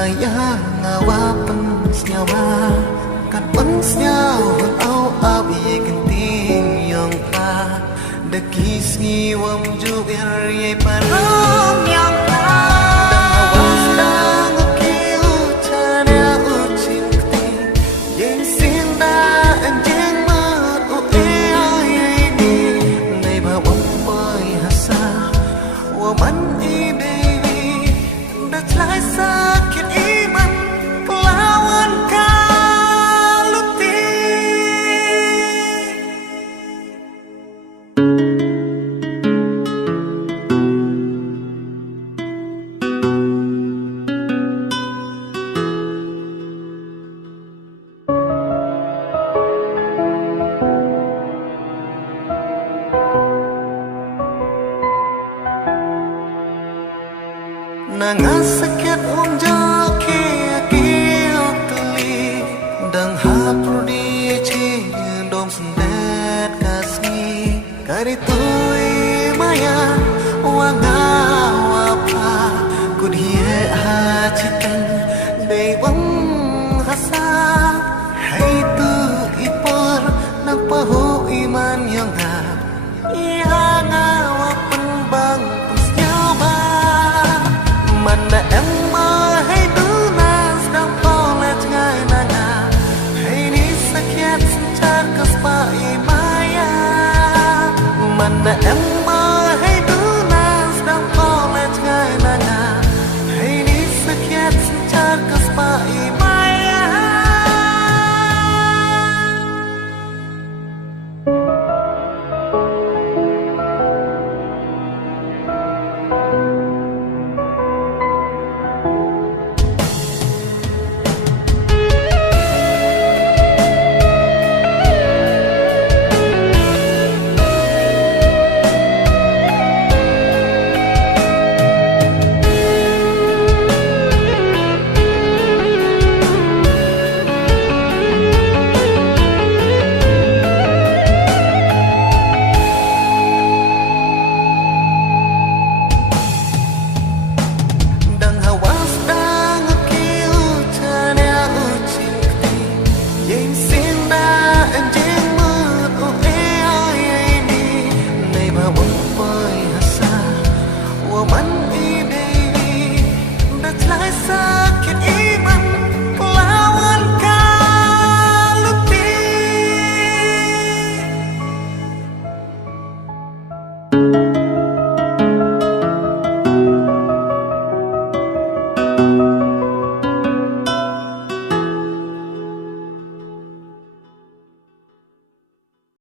sayang ngawapan senyawa kat pun senyawa au abi kenting yang pa dekis ngiwam jugir ye param yang pa dang awas dang ukiu cara ucin kti yang sinda anjing ma uke ai ni nei ba wam pai hasa wa man i baby dah celai sakit iman kelawan kaluti nangas sakit unja